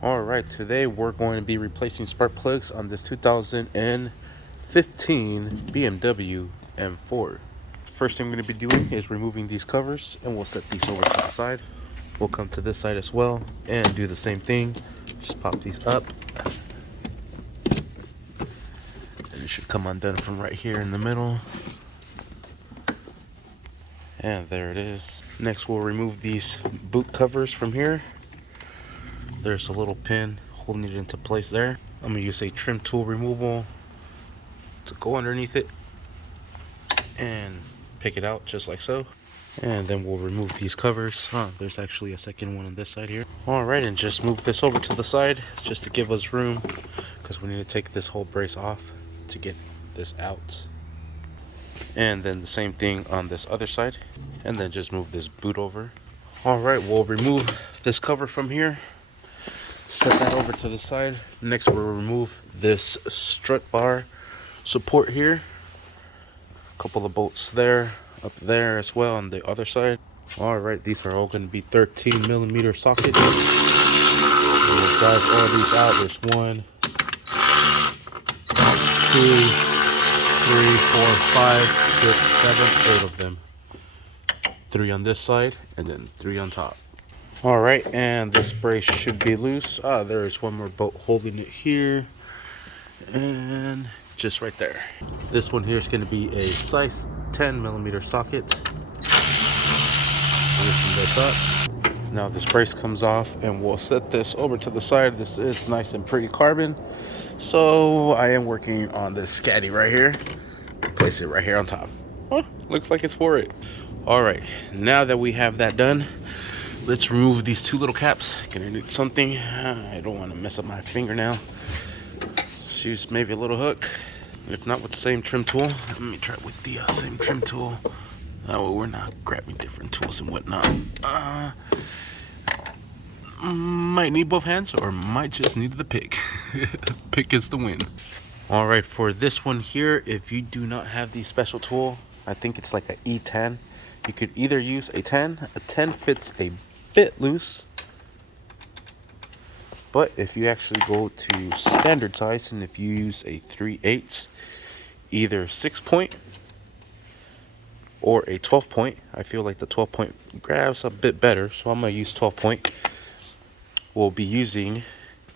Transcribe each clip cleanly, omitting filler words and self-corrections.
Alright, today we're going to be replacing spark plugs on this 2015 BMW M4. First thing I'm going to be doing is removing these covers, and we'll set these over to the side. We'll come to this side as well and do the same thing. Just pop these up. And it should come undone from right here in the middle. And there it is. Next we'll remove these boot covers from here. There's a little pin holding it into place there. I'm going to use a trim tool removal to go underneath it and pick it out just like so. And then we'll remove these covers. There's actually a second one on this side here. Alright, and just move this over to the side just to give us room, because we need to take this whole brace off to get this out. And then the same thing on this other side, and then just move this boot over. Alright, we'll remove this cover from here, set that over to the side. Next we'll remove this strut bar support here, a couple of bolts there, up there as well on the other side. Alright, these are all going to be 13mm sockets. We'll drive all these out. There's 1, 2, 3, 4, 5, 6, 7, 8 of them. 3 on this side and then 3 on top. Alright, and this brace should be loose. There's one more bolt holding it here, and just right there. This one here is going to be a size 10mm socket. Loosen this up. Now this brace comes off, and we'll set this over to the side. This is nice and pretty carbon, so I am working on this scatty right here. Place it right here on top. Looks like it's for it. Alright, now that we have that done, let's remove these 2 little caps. Gonna need something. I don't want to mess up my fingernail. Just use maybe a little hook. If not, with the same trim tool. Let me try it with the same trim tool. That way we're not grabbing different tools and whatnot. Might need both hands, or might just need the pick. Pick is the win. Alright, for this one here, if you do not have the special tool, I think it's like an E10. You could either use a 10. A 10 fits a bit loose. But if you actually go to standard size, and if you use a 3/8, either 6-point or a 12-point, I feel like the 12-point grabs a bit better, so I'm going to use 12-point. We'll be using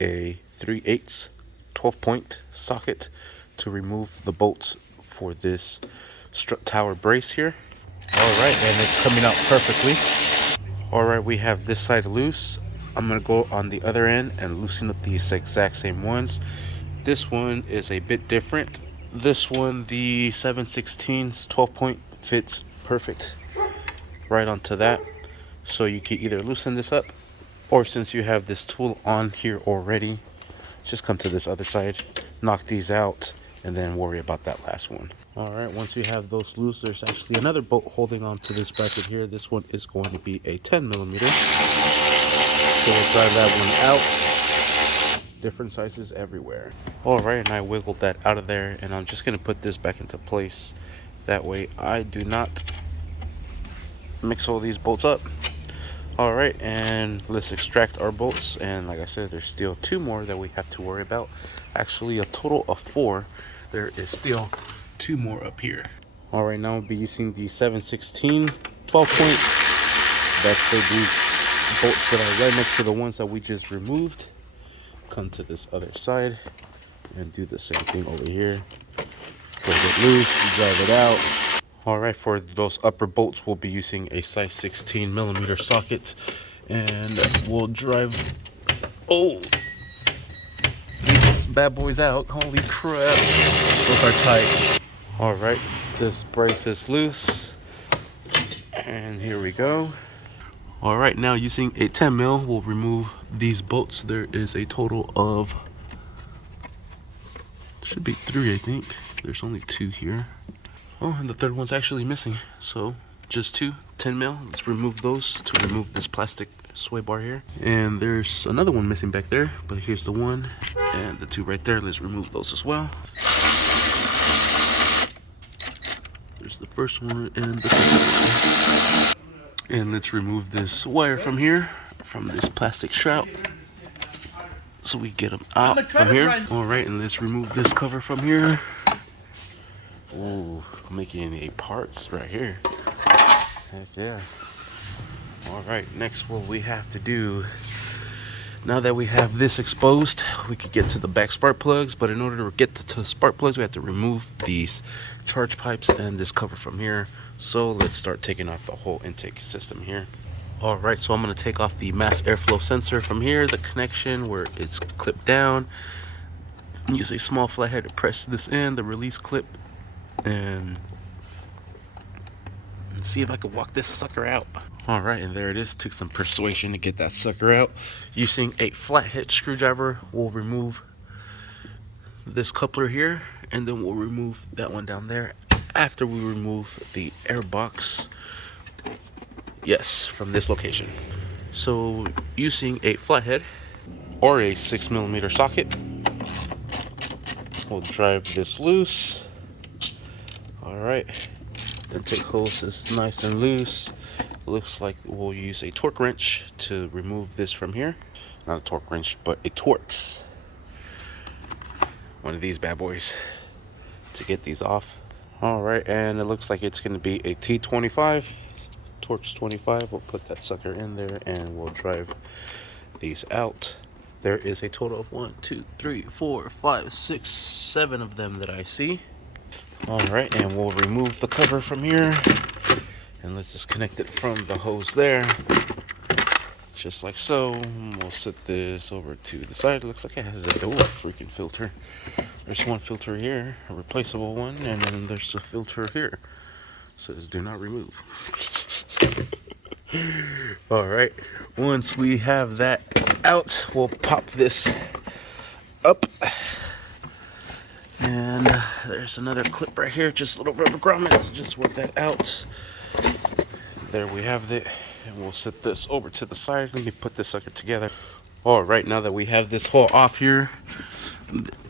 a 3/8 12-point socket to remove the bolts for this strut tower brace here. Alright, and it's coming out perfectly. Alright, we have this side loose. I'm going to go on the other end and loosen up these exact same ones. This one is a bit different. This one, the 7/16 12-point, fits perfect right onto that. So you can either loosen this up, or since you have this tool on here already, just come to this other side, knock these out, and then worry about that last one. Alright, once you have those loose, there's actually another bolt holding on to this bracket here. This one is going to be a 10mm. So we'll drive that one out. Different sizes everywhere. Alright, and I wiggled that out of there, and I'm just going to put this back into place. That way I do not mix all these bolts up. Alright, and let's extract our bolts. And like I said, there's still 2 more that we have to worry about. Actually, a total of 4. There is still 2 more up here. Alright, now I'll be using the 7/16 12-point. That's for these bolts that are right next to the ones that we just removed. Come to this other side and do the same thing over here. Pull it loose, drive it out. Alright, for those upper bolts, we'll be using a size 16mm socket, and we'll drive these bad boys out. Holy crap, those are tight. Alright, this brace is loose, and here we go. Alright, now using a 10mm, we'll remove these bolts. There is a total of, should be 3, I think. There's only 2 here. Oh, and the third one's actually missing. So just 2 10mm. Let's remove those to remove this plastic sway bar here. And there's another one missing back there, but here's the 1 and the 2 right there. Let's remove those as well. There's the first one and the second one. And let's remove this wire from here, from this plastic shroud. so we get them out from here. All right, and let's remove this cover from here. Ooh, making a parts right here. Heck yeah. All right, next what we have to do, now that we have this exposed, we could get to the back spark plugs, but in order to get to spark plugs, we have to remove these charge pipes and this cover from here. So let's start taking off the whole intake system here. All right, so I'm gonna take off the mass airflow sensor from here, the connection where it's clipped down. Use a small flathead to press this in, the release clip, and see if I can walk this sucker out. All right, and there it is. Took some persuasion to get that sucker out. Using a flathead screwdriver, we'll remove this coupler here, and then we'll remove that one down there after we remove the air box, yes, from this location. So using a flathead or a 6mm socket, we'll drive this loose. All right, then take hose that's nice and loose. Looks like we'll use a torque wrench to remove this from here. Not a torque wrench, but a Torx. One of these bad boys to get these off. All right, and it looks like it's gonna be a T25, Torx 25. We'll put that sucker in there and we'll drive these out. There is a total of 1, 2, 3, 4, 5, 6, 7 of them that I see. All right, and we'll remove the cover from here. And let's just connect it from the hose there, just like so. We'll set this over to the side. It looks like it has a dual freaking filter. There's one filter here, a replaceable one, and then there's a filter here. It says do not remove. All right, once we have that out, we'll pop this up. And there's another clip right here, just little rubber grommets. Just work that out. There we have it, and we'll set this over to the side. Let me put this sucker together. All right, now that we have this hole off here,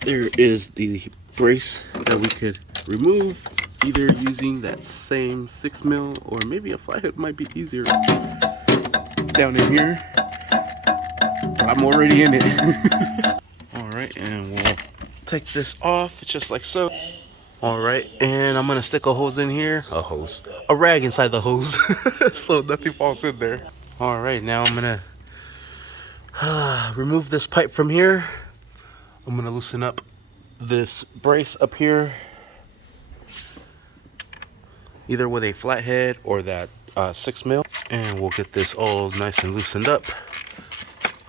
there is the brace that we could remove, either using that same 6mm or maybe a flathead might be easier down in here. I'm already in it. All right, and we'll take this off just like so. All right, and I'm gonna stick a hose in here, a rag inside the hose, so nothing falls in there. All right, now I'm gonna remove this pipe from here. I'm gonna loosen up this brace up here, either with a flathead or that 6mm, and we'll get this all nice and loosened up.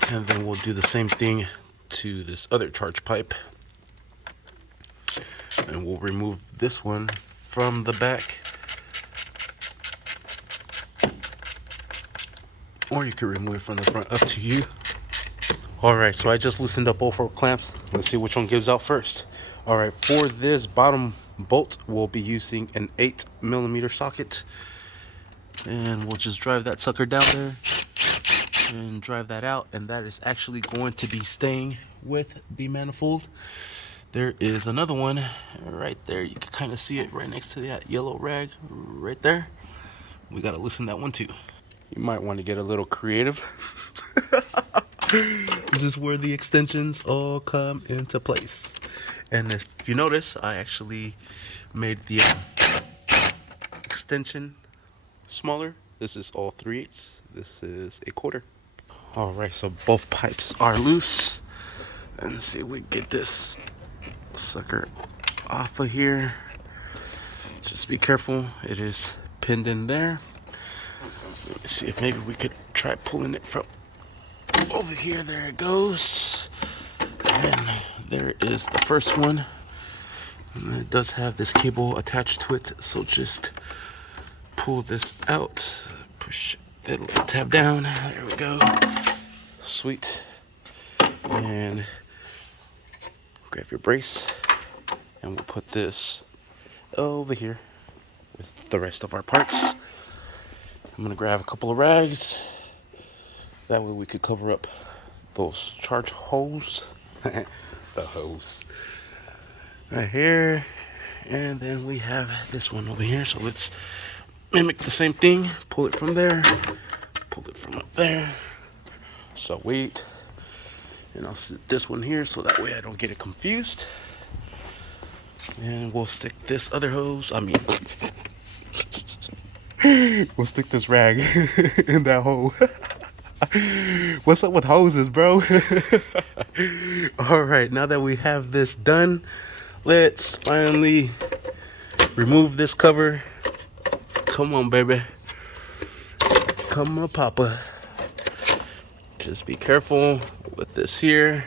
And then we'll do the same thing to this other charge pipe. And we'll remove this one from the back, or you can remove it from the front, up to you. All right, so I just loosened up all 4 clamps. Let's see which one gives out first. All right, for this bottom bolt, we'll be using an 8mm socket, and we'll just drive that sucker down there and drive that out, and that is actually going to be staying with the manifold. There is another one right there. You can kind of see it right next to that yellow rag right there. We got to loosen that one too. You might want to get a little creative. This is where the extensions all come into place. And if you notice, I actually made the extension smaller. This is all 3/8. This is a 1/4. All right, so both pipes are loose. And let's see if we get this sucker off of here. Just be careful, it is pinned in there. Let me see if maybe we could try pulling it from over here. There it goes, and there is the first one, and it does have this cable attached to it, so just pull this out, push it, tab down, there we go, sweet. And grab your brace, and we'll put this over here with the rest of our parts. I'm gonna grab a couple of rags, that way we could cover up those charge holes. The hose right here, and then we have this one over here. So let's mimic the same thing. Pull it from there, pull it from up there. So wait, And I'll sit this one here so that way I don't get it confused. And we'll stick this other hose, we'll stick this rag in that hole. What's up with hoses, bro? All right, now that we have this done, let's finally remove this cover. Come on, baby. Come on, Papa. Just be careful with this here.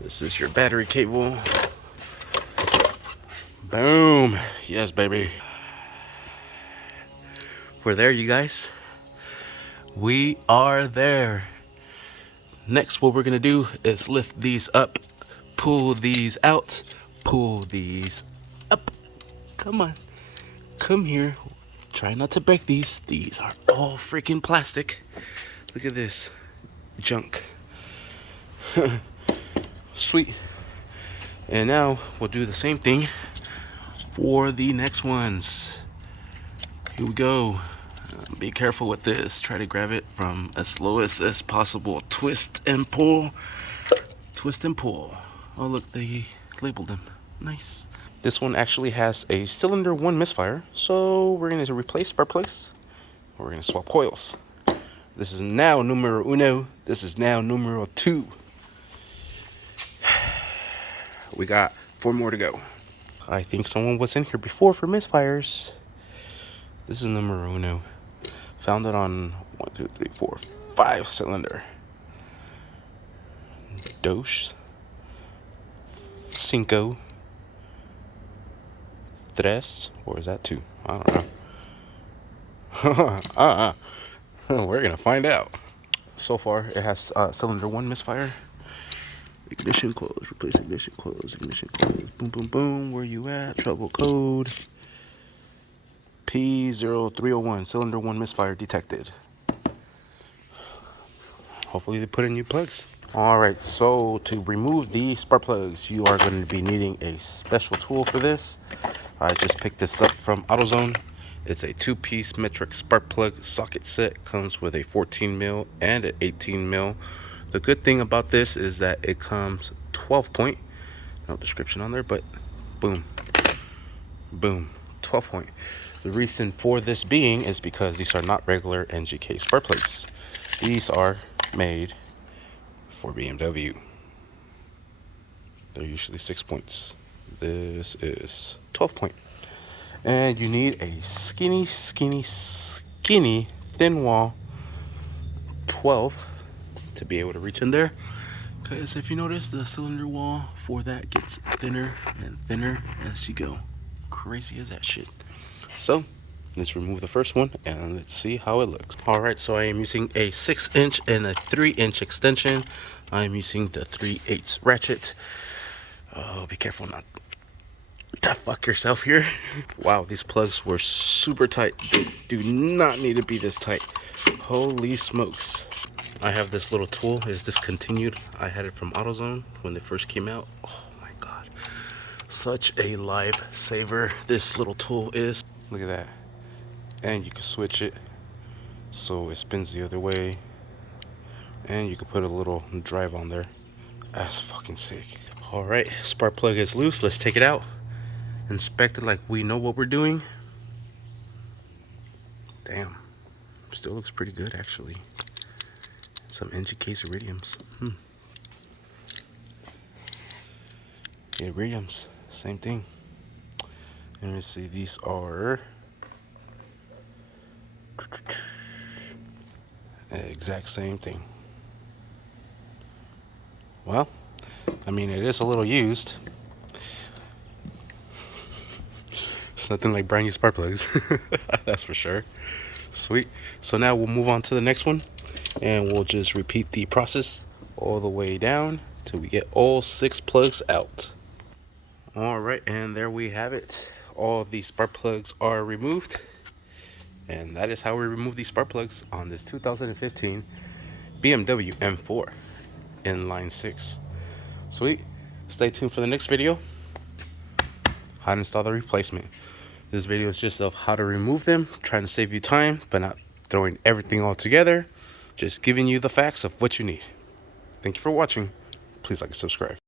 This is your battery cable. Boom. Yes, baby. We're there, you guys. We are there. Next, what we're gonna do is lift these up, pull these out, pull these up. Come on, come here. Try not to break these. These are all freaking plastic. Look at this junk. Sweet. And now we'll do the same thing for the next ones. Here we go. Be careful with this. Try to grab it from as slowest as possible. Twist and pull. Twist and pull. Oh, look, they labeled them. Nice. This one actually has a cylinder 1 misfire, so we're going to replace spark plugs. We're going to swap coils. This is now numero uno. This is now numero 2. We got 4 more to go. I think someone was in here before for misfires. This is numero uno. Found it on 1, 2, 3, 4, 5 cylinder. Dos, cinco, tres, or is that 2? I don't know. We're gonna find out. So far, it has cylinder 1 misfire. Ignition close, replace ignition close, ignition close. Boom, boom, boom. Where you at? Trouble code P0301. Cylinder 1 misfire detected. Hopefully they put in new plugs. All right, so to remove the spark plugs, you are going to be needing a special tool for this. I just picked this up from AutoZone. It's a 2-piece metric spark plug socket set. Comes with a 14 mil and an 18 mil. The good thing about this is that it comes 12 point. No description on there, but boom, boom, 12 point. The reason for this being is because these are not regular NGK spark plugs. These are made for BMW. They're usually 6 points. This is 12 point. And you need a skinny thin wall 12 to be able to reach in there. Because if you notice, the cylinder wall for that gets thinner and thinner as you go. Crazy as that shit. So let's remove the first one and let's see how it looks. All right, so I am using a 6-inch and a 3-inch extension. I'm using the 3/8 ratchet. Oh, be careful not to fuck yourself here. Wow, these plugs were super tight. They do not need to be this tight. Holy smokes. I have this little tool. It's discontinued. I had it from AutoZone when they first came out. Oh my god, such a lifesaver this little tool is. Look at that. And you can switch it so it spins the other way, and you can put a little drive on there. That's fucking sick. All right, spark plug is loose. Let's take it out, inspect it like we know what we're doing. Damn, still looks pretty good actually. Some NGK iridiums. Iridiums, same thing. Let me see, these are exact same thing. Well, I mean, it is a little used. It's nothing like brand new spark plugs. That's for sure. Sweet. So now we'll move on to the next one, and we'll just repeat the process all the way down till we get all 6 plugs out. All right, and there we have it. All of these spark plugs are removed, and that is how we remove these spark plugs on this 2015 BMW M4 inline 6. Sweet. Stay tuned for the next video. How to install the replacement. This video is just of how to remove them, trying to save you time, but not throwing everything all together. Just giving you the facts of what you need. Thank you for watching. Please like and subscribe.